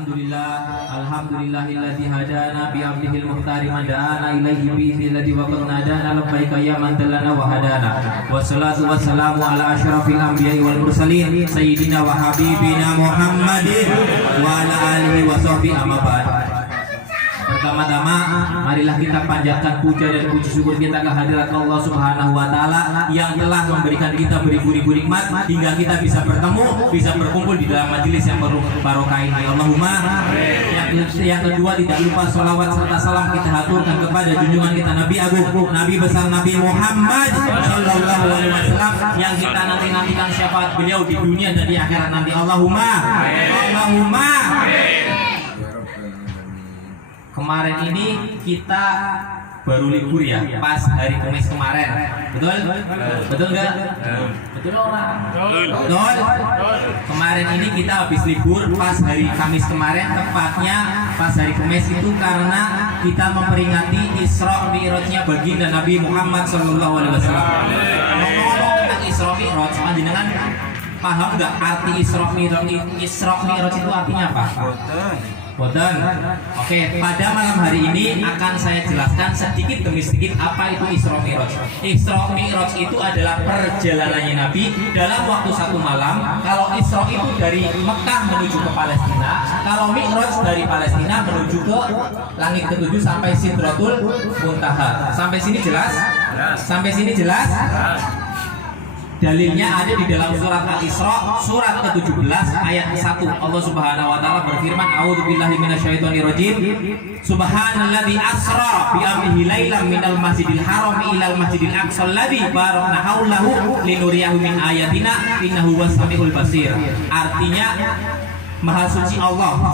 Alhamdulillahilladzi hadana bi abdihil muhtari man da'ana ilaihi bi idznilladzi wa qad nadana labbaika ya man dallana wa hadana. Wassalatu wassalamu ala asyrafil anbiya'i wal mursalin sayyidina wa habibina Muhammadin wa ala alihi wa sahbihi amma ba'd. Pertama-tama marilah kita panjatkan puja dan puji syukur kita kehadirat Allah Subhanahu wa taala yang telah memberikan kita beribu-ribu nikmat hingga kita bisa bertemu, bisa berkumpul di dalam majelis yang barokah ini. Allahumma. Yang kedua, tidak lupa sholawat serta salam kita haturkan kepada junjungan kita Nabi Agung, Nabi besar Nabi Muhammad sallallahu alaihi wasallam yang kita nanti-nantikan syafaat beliau di dunia dan di akhirat nanti. Allahumma. Allahumma. Kemarin ini kita baru libur ya, pas hari Kamis kemarin, betul? Betul nggak? Betul orang? Betul. Kemarin ini kita habis libur pas hari Kamis kemarin, tepatnya pas hari Kamis itu karena kita memperingati Isra Mi'rajnya baginda Nabi Muhammad Sallallahu Alaihi Wasallam. Ngomong-ngomong tentang Isra Mi'raj, panjenengan paham nggak arti Isra Mi'raj? Isra Mi'raj itu artinya apa? Boten. Oke, pada malam hari ini akan saya jelaskan sedikit demi sedikit apa itu Isra Mi'raj. Isra Mi'raj itu adalah perjalanannya Nabi dalam waktu satu malam. Kalau Isra itu dari Mekah menuju ke Palestina, kalau Mi'raj dari Palestina menuju ke langit ketujuh sampai Sidratul Muntaha. Sampai sini jelas? Sampai sini jelas? Dalilnya ada di dalam surat Al-Isra surat ke-17 ayat 1. Allah Subhanahu wa taala berfirman, a'udzubillahi minasyaitonir rajim. Subhanalladzi asra bi amrihi lailan minal masjidil haram ilal masjidil aqsa alladzi barakna haulahu linuriyahu min ayatina innahu was-sami'ul basir. Artinya Maha suci Allah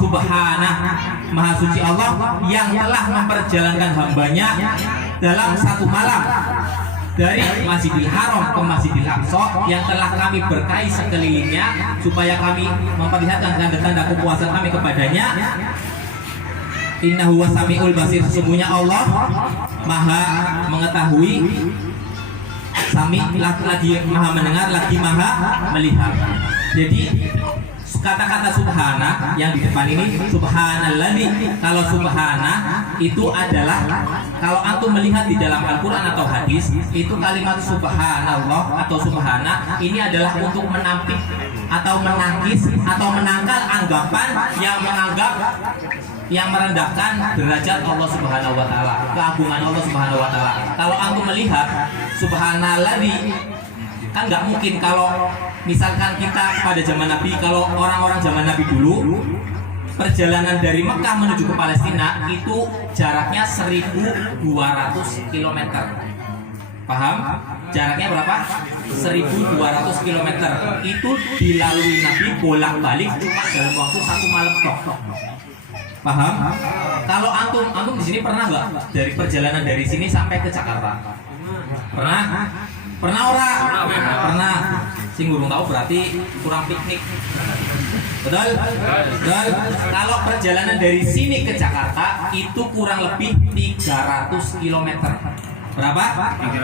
Maha suci Allah yang telah memperjalankan hambanya dalam satu malam dari Masjidil Haram ke Masjidil Aqsa yang telah kami berkahi sekelilingnya supaya kami memperlihatkan tanda-tanda kepuasan kami kepadanya. Innahu was-sami'ul basir, sesungguhnya Allah Maha mengetahui, Sami lagi Maha mendengar, lagi Maha melihat. Jadi kata-kata subhana yang di depan ini subhanalladzi, kalau subhana itu adalah, kalau antum melihat di dalam Al-Quran atau hadis itu kalimat subhanallah atau subhana ini adalah untuk menampik atau menangkis atau menangkal anggapan yang merendahkan derajat Allah Subhanahu wa taala, keagungan Allah Subhanahu wa taala. Kalau antum melihat subhanalladzi, kan nggak mungkin kalau misalkan kita pada zaman Nabi, kalau orang-orang zaman Nabi dulu perjalanan dari Mekah menuju ke Palestina itu jaraknya 1.200 km. Paham? Jaraknya berapa? 1.200 km. Itu dilalui Nabi bolak-balik cuma dalam waktu satu malam tok. Paham? Kalau antum di sini pernah nggak dari perjalanan dari sini sampai ke Jakarta? Pernah? Pernah orang? Pernah. Sing burung tahu berarti kurang piknik. Betul? Betul. Kalau perjalanan dari sini ke Jakarta itu kurang lebih 300 km. Berapa?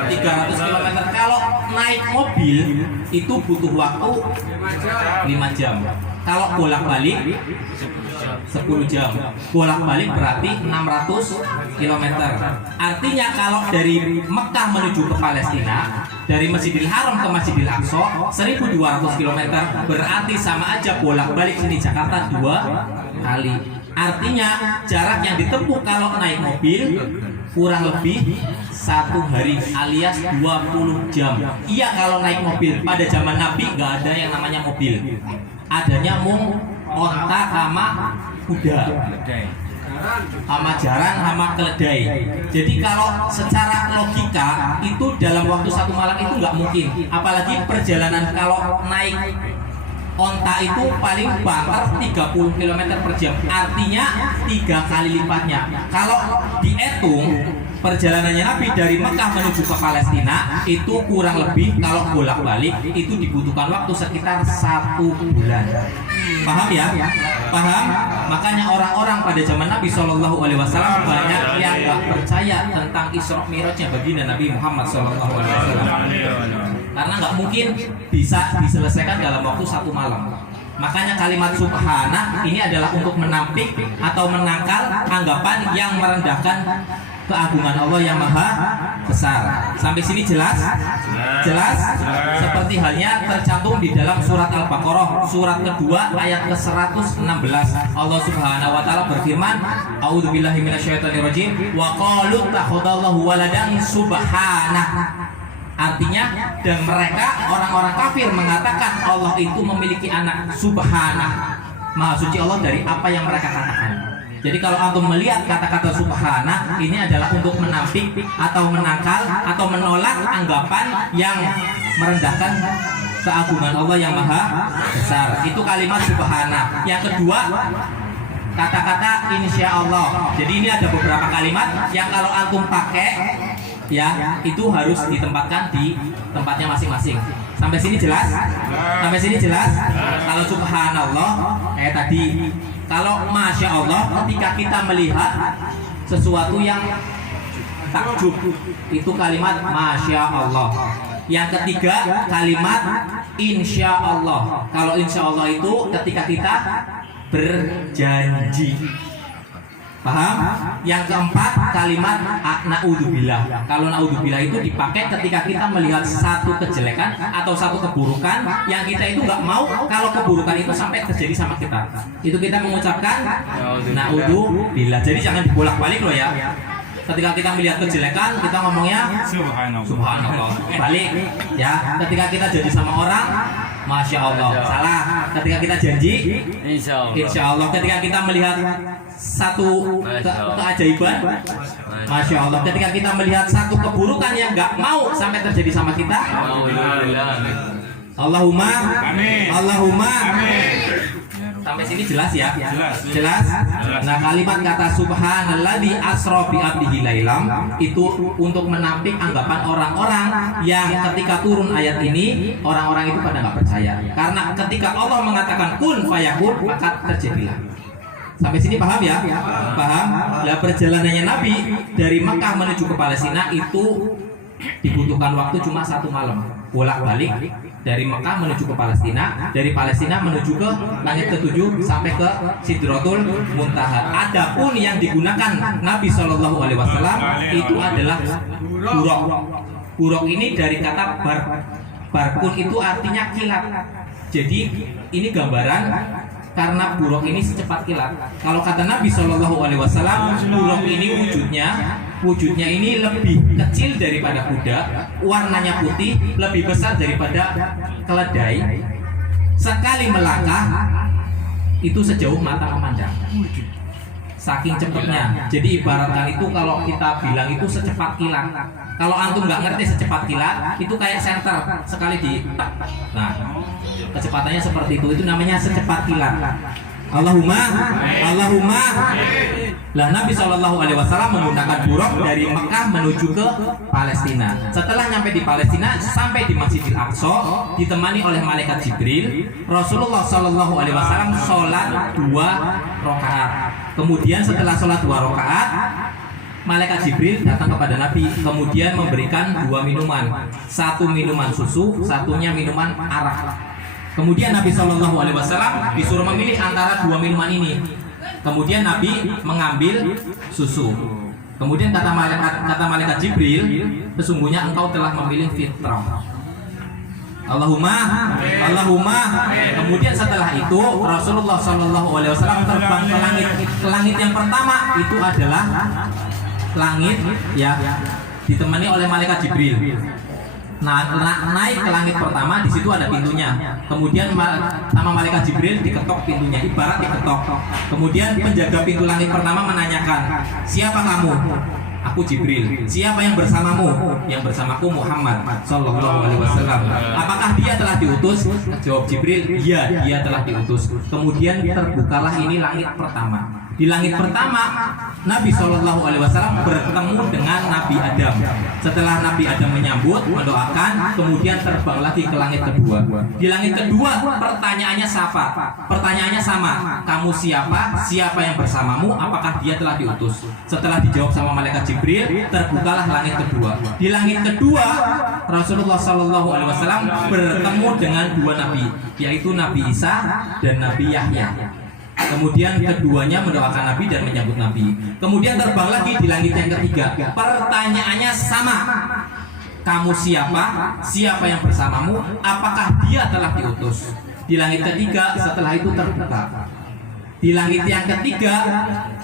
300 km. Kalau naik mobil itu butuh waktu 5 jam. Kalau bolak-balik 10 jam. Bolak-balik berarti 600 km. Artinya kalau dari Mekah menuju ke Palestina, dari Masjidil Haram ke Masjidil Aqsa 1.200 km, berarti sama aja bolak-balik sini Jakarta 2 kali. Artinya jarak yang ditempuh kalau naik mobil kurang lebih 1 hari alias 20 jam. Iya, kalau naik mobil pada zaman Nabi nggak ada yang namanya mobil. Adanya mung onta sama kuda, sama jaran sama keledai. Jadi kalau secara logika itu dalam waktu satu malam itu nggak mungkin. Apalagi perjalanan kalau naik onta itu paling banter 30 km per jam. Artinya 3 kali lipatnya. Kalau dihitung perjalanannya Nabi dari Mekah menuju ke Palestina itu kurang lebih kalau bolak-balik itu dibutuhkan waktu sekitar 1 bulan. Paham ya? Paham? Makanya orang-orang pada zaman Nabi Shallallahu Alaihi Wasallam banyak yang nggak percaya tentang Isra Mi'rajnya baginda Nabi Muhammad Shallallahu Alaihi Wasallam. Karena nggak mungkin bisa diselesaikan dalam waktu 1 malam. Makanya kalimat subhana ini adalah untuk menampik atau menangkal anggapan yang merendahkan keagungan Allah yang maha besar. Sampai sini jelas? Jelas? Seperti halnya tercantum di dalam surat Al-Baqarah surat kedua ayat ke-116. Allah Subhanahu wa taala berfirman, A'udzubillahi minasyaitonirrajim, wa qalu takhadallahu waladan subhanah. Artinya, dan mereka orang-orang kafir mengatakan Allah itu memiliki anak. Subhanah, maha suci Allah dari apa yang mereka katakan. Jadi kalau antum melihat kata-kata subhanah ini adalah untuk menampik atau menangkal atau menolak anggapan yang merendahkan keagungan Allah yang maha besar. Itu kalimat subhanah. Yang kedua, kata-kata insya Allah. Jadi ini ada beberapa kalimat yang kalau antum pakai ya itu harus ditempatkan di tempatnya masing-masing. Sampai sini jelas? Sampai sini jelas? Kalau subhanallah kayak tadi. Kalau masya Allah ketika kita melihat sesuatu yang takjub itu kalimat masya Allah. Yang ketiga kalimat insya Allah. Kalau insya Allah itu ketika kita berjanji. Paham? Yang keempat kalimat naudzubillah. Kalau naudzubillah itu dipakai ketika kita melihat satu kejelekan atau satu keburukan yang kita itu nggak mau kalau keburukan itu sampai terjadi sama kita. Itu kita mengucapkan naudzubillah. Jadi jangan dibolak-balik loh ya. Ketika kita melihat kejelekan kita ngomongnya subhanallah. Balik ya. Ketika kita janji sama orang masya Allah. Salah. Ketika kita janji insya Allah. Ketika kita melihat satu keajaiban masya Allah. Ketika kita melihat satu keburukan yang nggak mau sampai terjadi sama kita Allahumma amin. Allahumma amin. Sampai sini jelas ya? Jelas. Nah, kalimat kata subhanalladzi asra bi abdihi lailam itu untuk menampik anggapan orang-orang yang ketika turun ayat ini orang-orang itu pada nggak percaya. Karena ketika Allah mengatakan kun fayakun maka terjadilah. Sampai sini paham ya? Paham? Lah perjalanannya Nabi dari Mekah menuju ke Palestina itu dibutuhkan waktu cuma 1 malam. Bolak-balik dari Mekah menuju ke Palestina, dari Palestina menuju ke langit ke-7 sampai ke Sidratul Muntaha. Adapun yang digunakan Nabi Shallallahu Alaihi Wasallam itu adalah buraq. Buraq ini dari kata barkun itu artinya kilat. Jadi ini gambaran karena buraq ini secepat kilat. Kalau kata Nabi Shallallahu Alaihi Wasallam, buraq ini wujudnya ini lebih kecil daripada kuda, warnanya putih, lebih besar daripada keledai. Sekali melangkah itu sejauh mata memandang. Saking cepatnya. Jadi ibaratkan itu kalau kita bilang itu secepat kilat. Kalau antum nggak ngerti secepat kilat, itu kayak senter sekali di. Nah, kecepatannya seperti itu. Itu namanya secepat kilat. Allahumma. Lah Nabi Shallallahu Alaihi Wasallam menggunakan buraq dari Mekah menuju ke Palestina. Setelah nyampe di Palestina, sampai di Masjidil Aqsa, ditemani oleh malaikat Jibril. Rasulullah Shallallahu Alaihi Wasallam sholat 2 rakaat. Kemudian setelah sholat 2 rakaat, malaikat Jibril datang kepada Nabi, kemudian memberikan 2 minuman, 1 minuman susu, satunya minuman arak. Kemudian Nabi Shallallahu Alaihi Wasallam disuruh memilih antara 2 minuman ini. Kemudian Nabi mengambil susu. Kemudian kata malaikat Jibril, sesungguhnya engkau telah memilih fitrah. Allahumma. Kemudian setelah itu Rasulullah Shallallahu Alaihi Wasallam terbang ke langit. Langit yang pertama itu adalah langit ya ditemani oleh malaikat Jibril. Naik ke langit pertama, di situ ada pintunya. Kemudian sama malaikat Jibril diketok pintunya, ibarat diketok. Kemudian penjaga pintu langit pertama menanyakan, siapa kamu? Aku Jibril. Siapa yang bersamamu? Yang bersamaku Muhammad Sallallahu Alaihi Wasallam. Apakah dia telah diutus? Jawab Jibril, iya, dia telah diutus. Kemudian terbukalah ini langit pertama. Di langit pertama Nabi Shallallahu Alaihi Wasallam bertemu dengan Nabi Adam. Setelah Nabi Adam menyambut, mendoakan, kemudian terbang lagi ke langit kedua. Di langit kedua pertanyaannya sama. Kamu siapa? Siapa yang bersamamu? Apakah dia telah diutus? Setelah dijawab sama malaikat Jibril, terbukalah langit kedua. Di langit kedua Rasulullah Shallallahu Alaihi Wasallam bertemu dengan dua nabi, yaitu Nabi Isa dan Nabi Yahya. Kemudian keduanya mendoakan Nabi dan menyambut Nabi. Kemudian terbang lagi di langit yang ketiga. Pertanyaannya sama. Kamu siapa? Siapa yang bersamamu? Apakah dia telah diutus? Di langit ketiga setelah itu terbuka. Di langit yang ketiga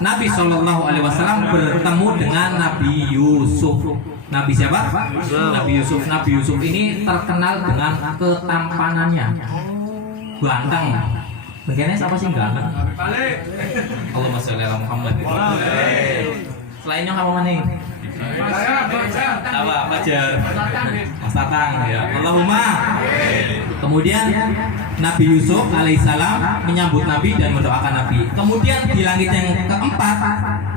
Nabi Shallallahu Alaihi Wasallam bertemu dengan Nabi Yusuf. Nabi siapa? Nabi Yusuf. Nabi Yusuf ini terkenal dengan ketampanannya. Ganteng. Bagiannya siapa sih ganteng? Allahumma sholli ala Muhammad. Selainnya apa maning? Apa? Fajar. Mas Tatang ya. Allahumma. Kemudian Nabi Yusuf alaihissalam menyambut Nabi dan mendoakan Nabi. Kemudian di langit yang keempat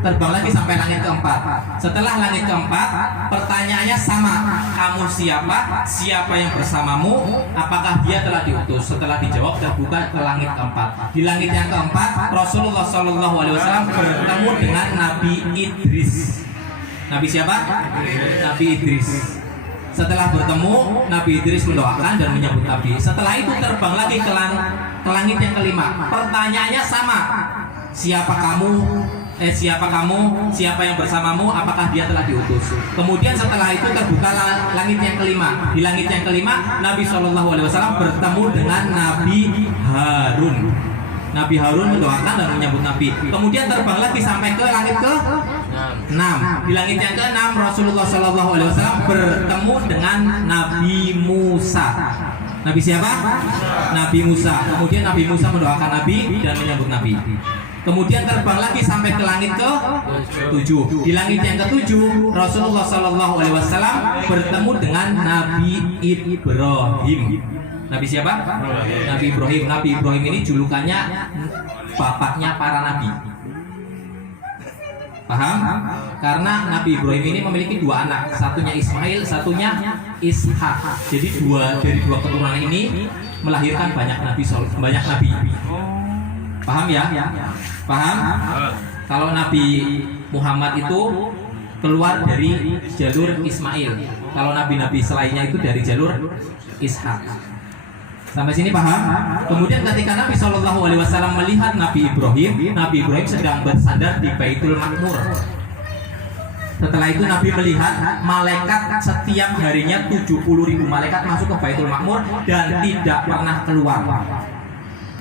terbang lagi sampai langit keempat. Setelah langit keempat pertanyaannya sama. Kamu siapa? Siapa yang bersamamu? Apakah dia telah diutus? Setelah dijawab terbuka ke langit keempat. Di langit yang keempat Rasulullah Shallallahu Alaihi Wasallam bertemu dengan Nabi Idris. Nabi siapa? Nabi Idris. Setelah bertemu, Nabi Idris mendoakan dan menyambut Nabi. Setelah itu terbang lagi ke langit yang kelima. Pertanyaannya sama. Siapa kamu? Siapa yang bersamamu? Apakah dia telah diutus? Kemudian setelah itu terbuka langit yang kelima. Di langit yang kelima, Nabi Shallallahu Alaihi Wasallam bertemu dengan Nabi Harun. Nabi Harun mendoakan dan menyambut Nabi. Kemudian terbang lagi sampai ke langit ke-6. Di langit yang ke-6 Rasulullah Shallallahu Alaihi Wasallam bertemu dengan Nabi Musa. Nabi siapa? Nabi Musa. Kemudian Nabi Musa mendoakan Nabi dan menyambut Nabi. Kemudian terbang lagi sampai ke langit ke-7. Di langit yang ke-7 Rasulullah Shallallahu Alaihi Wasallam bertemu dengan Nabi Ibrahim. Nabi siapa? Nabi Ibrahim. Nabi Ibrahim ini julukannya bapaknya para nabi. Paham? Karena Nabi Ibrahim ini memiliki dua anak, satunya Ismail, satunya Ishak. Jadi dari dua keturunan ini melahirkan banyak nabi. Paham ya? Paham? Kalau Nabi Muhammad itu keluar dari jalur Ismail. Kalau nabi-nabi selainnya itu dari jalur Ishak. Sampai sini paham? Kemudian ketika Nabi Shallallahu Alaihi Wasallam melihat Nabi Ibrahim sedang bersandar di Baitul Makmur. Setelah itu Nabi melihat malaikat setiap harinya 70.000 malaikat masuk ke Baitul Makmur dan tidak pernah keluar.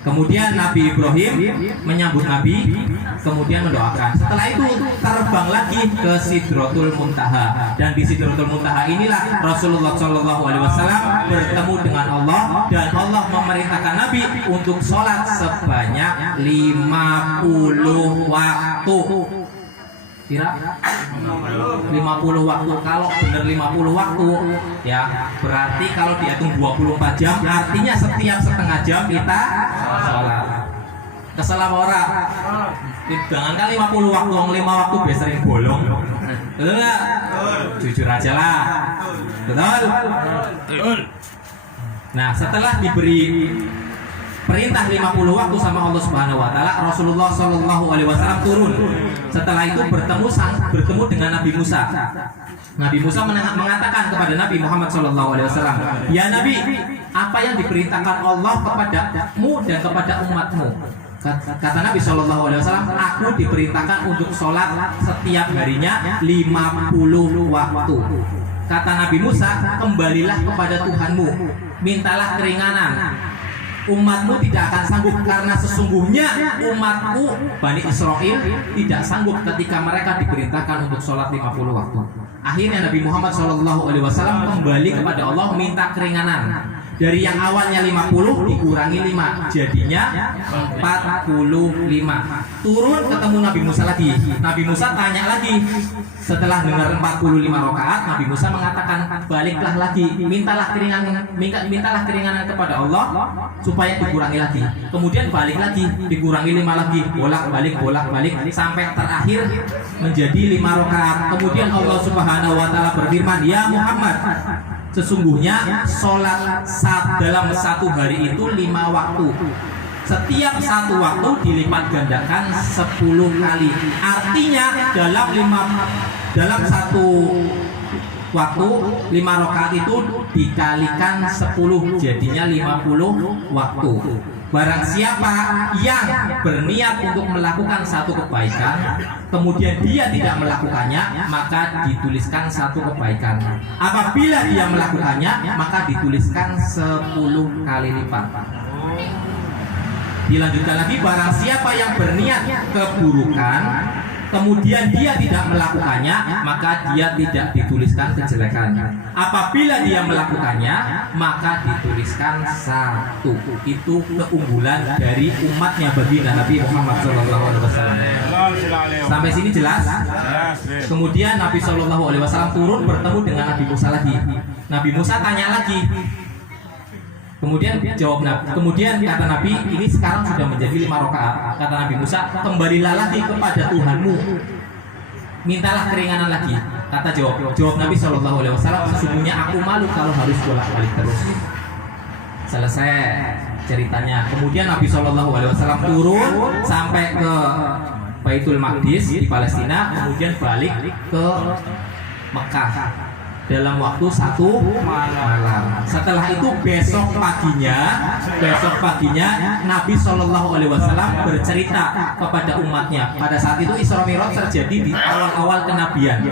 Kemudian Nabi Ibrahim menyambut Nabi, kemudian mendoakan. Setelah itu terbang lagi ke Sidratul Muntaha, dan di Sidratul Muntaha inilah Rasulullah Shallallahu Alaihi Wasallam bertemu dengan Allah, dan Allah memerintahkan Nabi untuk sholat sebanyak 50 waktu. Kira 50 waktu. Kalau benar 50 waktu ya berarti kalau dihitung 24 jam artinya setiap setengah jam kita sholat. Kesel apa ora? Jangan kan 50 waktu, 5 waktu biasa sering bolong. Betul nggak? Jujur aja lah. Betul? Nah setelah diberi perintah 50 waktu sama Allah Subhanahu wa taala, Rasulullah Shallallahu Alaihi Wasallam turun. Setelah itu bertemu dengan Nabi Musa. Nabi Musa mengatakan kepada Nabi Muhammad Shallallahu Alaihi Wasallam, "Ya Nabi, apa yang diperintahkan Allah kepadamu dan kepada umatmu?" Kata Nabi Shallallahu Alaihi Wasallam, "Aku diperintahkan untuk sholat setiap harinya 50 waktu." Kata Nabi Musa, "Kembalilah kepada Tuhanmu, mintalah keringanan. Umatmu tidak akan sanggup, karena sesungguhnya umatku Bani Israel tidak sanggup ketika mereka diperintahkan untuk sholat 50 waktu." Akhirnya Nabi Muhammad SAW kembali kepada Allah minta keringanan. Dari yang awalnya 50 dikurangi 5, jadinya 45. Turun ketemu Nabi Musa lagi. Nabi Musa tanya lagi. Setelah dengar 45 rakaat, Nabi Musa mengatakan, baliklah lagi, mintalah keringanan kepada Allah supaya dikurangi lagi. Kemudian balik lagi, dikurangi 5 lagi, bolak-balik sampai terakhir menjadi 5 rakaat. Kemudian Allah Subhanahu wa taala berfirman, "Ya Muhammad, sesungguhnya sholat dalam satu hari itu 5 waktu. Setiap satu waktu dilipat gandakan 10 kali. Artinya dalam satu waktu 5 rakaat itu dikalikan 10, jadinya 50 waktu. Barang siapa yang berniat untuk melakukan satu kebaikan, kemudian dia tidak melakukannya, maka dituliskan satu kebaikan. Apabila dia melakukannya, maka dituliskan 10 kali lipat. Dilanjutkan lagi, barang siapa yang berniat keburukan, kemudian dia tidak melakukannya, maka dia tidak dituliskan kejelekan. Apabila dia melakukannya, maka dituliskan 1. Itu keunggulan dari umatnya baginda Nabi Muhammad SAW. Sampai sini jelas? Kemudian Nabi SAW turun bertemu dengan Nabi Musa lagi. Nabi Musa tanya lagi. Kemudian kata Nabi, ini sekarang sudah menjadi 5 rakaat. Kata Nabi Musa, kembalilah lagi kepada Tuhanmu, mintalah keringanan lagi. Jawab Nabi SAW, sesungguhnya aku malu kalau harus bolak-balik terus. Selesai ceritanya. Kemudian Nabi SAW turun sampai ke Baitul Maqdis di Palestina, kemudian balik ke Mekah dalam waktu 1 malam. Setelah itu besok paginya Nabi SAW bercerita kepada umatnya. Pada saat itu Isra Mi'raj terjadi di awal-awal kenabian.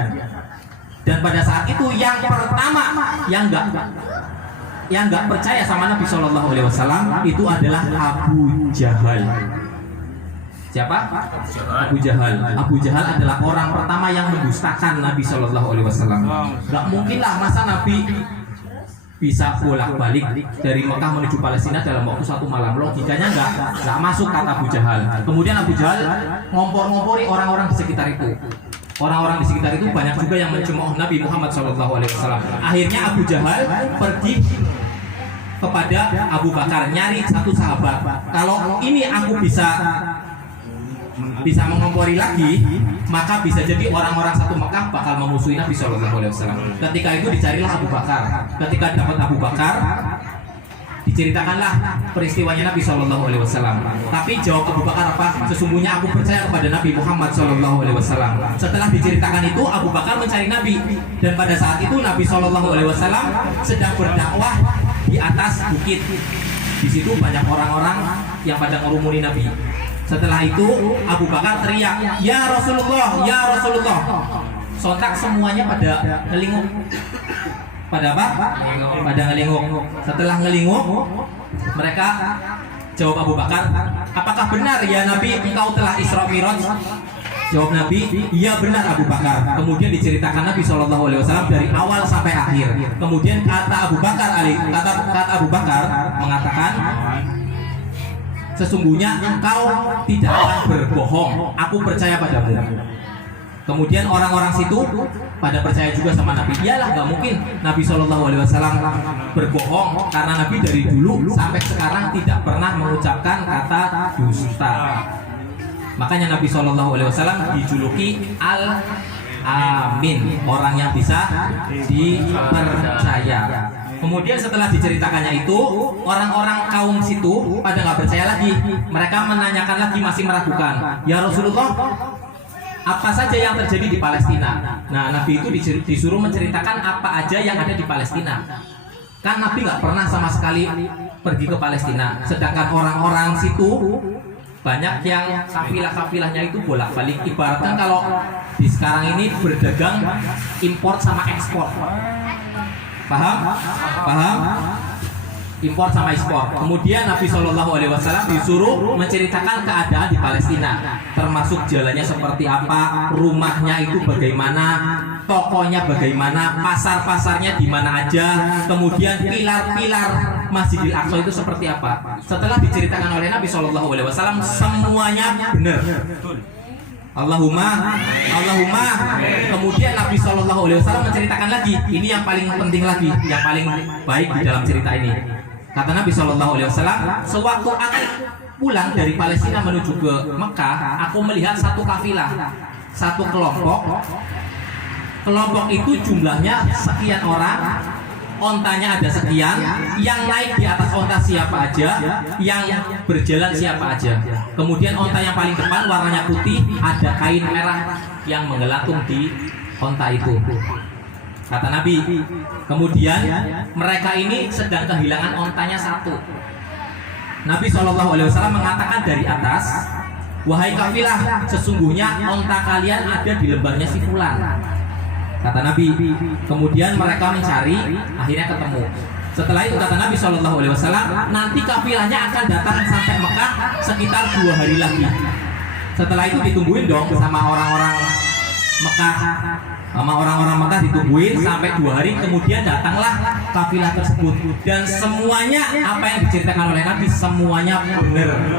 Dan pada saat itu yang pertama yang enggak percaya sama Nabi SAW itu adalah Abu Jahal. Siapa? Abu Jahal. Abu Jahal adalah orang pertama yang mendustakan Nabi SAW. Gak mungkin lah masa Nabi bisa bolak-balik dari Mekah menuju Palestina dalam waktu 1 malam. Logikanya nggak masuk, kata Abu Jahal. Kemudian Abu Jahal ngompor-ngompori orang-orang di sekitar itu. Orang-orang di sekitar itu banyak juga yang mencemooh Nabi Muhammad SAW. Akhirnya Abu Jahal pergi kepada Abu Bakar, nyari satu sahabat. Kalau ini aku bisa mengompori lagi, maka bisa jadi orang-orang satu Mekah bakal memusuhi Nabi SAW. Ketika itu dicarilah Abu Bakar. Ketika dapat Abu Bakar, diceritakanlah peristiwanya Nabi SAW. Tapi jawab Abu Bakar apa? Sesungguhnya aku percaya kepada Nabi Muhammad SAW. Setelah diceritakan itu, Abu Bakar mencari Nabi. Dan pada saat itu Nabi SAW sedang berdakwah di atas bukit. Di situ banyak orang-orang yang pada ngerumuni Nabi. Setelah itu Abu Bakar teriak, "Ya Rasulullah, ya Rasulullah." Sontak semuanya pada ngelinguk. Pada apa? Pada ngelinguk. Setelah ngelinguk, mereka jawab Abu Bakar, "Apakah benar ya Nabi, engkau telah Isra Mi'raj?" Jawab Nabi, "Iya benar Abu Bakar." Kemudian diceritakan Nabi SAW dari awal sampai akhir. Kemudian kata Abu Bakar mengatakan, "Sesungguhnya engkau tidak akan berbohong. Aku percaya padamu." Kemudian orang-orang situ pada percaya juga sama Nabi. Iyalah, nggak mungkin Nabi SAW berbohong, karena Nabi dari dulu sampai sekarang tidak pernah mengucapkan kata dusta. Makanya Nabi SAW dijuluki Al-Amin, orang yang bisa dipercaya. Kemudian setelah diceritakannya itu, orang-orang kaum situ pada nggak percaya lagi. Mereka menanyakan lagi, masih meragukan. "Ya Rasulullah, apa saja yang terjadi di Palestina?" Nah, Nabi itu disuruh menceritakan apa aja yang ada di Palestina. Kan Nabi nggak pernah sama sekali pergi ke Palestina. Sedangkan orang-orang situ banyak yang kafilah-kafilahnya itu bolak-balik. Ibaratkan kalau di sekarang ini berdagang import sama ekspor. Paham? Impor sama ekspor. Kemudian Nabi SAW disuruh menceritakan keadaan di Palestina, termasuk jalannya seperti apa, rumahnya itu bagaimana, tokonya bagaimana, pasar-pasarnya di mana aja, kemudian pilar-pilar Masjidil Aqsa itu seperti apa. Setelah diceritakan oleh Nabi SAW, semuanya benar. Allahumma. Kemudian Nabi SAW menceritakan lagi. Ini yang paling penting lagi, yang paling baik di dalam cerita ini. Kata Nabi SAW, sewaktu aku pulang dari Palestina menuju ke Mekah, aku melihat satu kafilah, satu kelompok. Kelompok itu jumlahnya sekian orang, ontanya ada sekian, yang naik di atas onta siapa aja, yang berjalan siapa aja. Kemudian onta yang paling depan warnanya putih, ada kain merah yang menggelantung di onta itu. Kata Nabi, kemudian mereka ini sedang kehilangan ontanya satu. Nabi SAW mengatakan dari atas, wahai kafilah, sesungguhnya onta kalian ada di lembahnya si fulan. Kata Nabi. Kemudian mereka mencari, akhirnya ketemu. Setelah itu kata Nabi SAW, nanti kafilahnya akan datang sampai Mekah sekitar 2 hari lagi. Setelah itu ditungguin dong sama orang-orang Mekah. Sama orang-orang Mekah ditungguin sampai 2 hari, kemudian datanglah kafilah tersebut. Dan semuanya apa yang diceritakan oleh Nabi semuanya benar.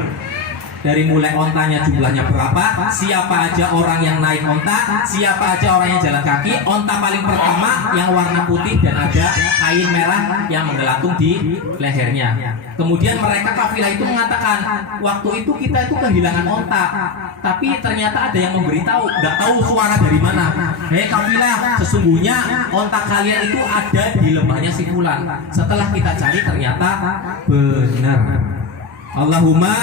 Dari mulai ontanya jumlahnya berapa, siapa aja orang yang naik onta, siapa aja orang yang jalan kaki. Onta paling pertama yang warna putih dan ada kain merah yang menggelantung di lehernya. Kemudian mereka kafilah itu mengatakan, waktu itu kita itu kehilangan onta, tapi ternyata ada yang memberitahu, nggak tahu suara dari mana. Hei kafilah, sesungguhnya onta kalian itu ada di lembahnya si fulan. Setelah kita cari ternyata benar. Allahumma.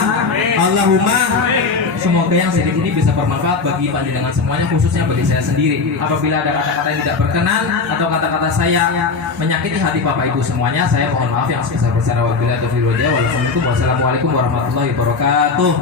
Semoga yang sedikit ini bisa bermanfaat bagi panjenengan semuanya, khususnya bagi saya sendiri. Apabila ada kata-kata yang tidak berkenan atau kata-kata saya menyakiti hati Bapak Ibu semuanya, saya mohon maaf yang sebesar-besarnya. Wassalamualaikum warahmatullahi wabarakatuh.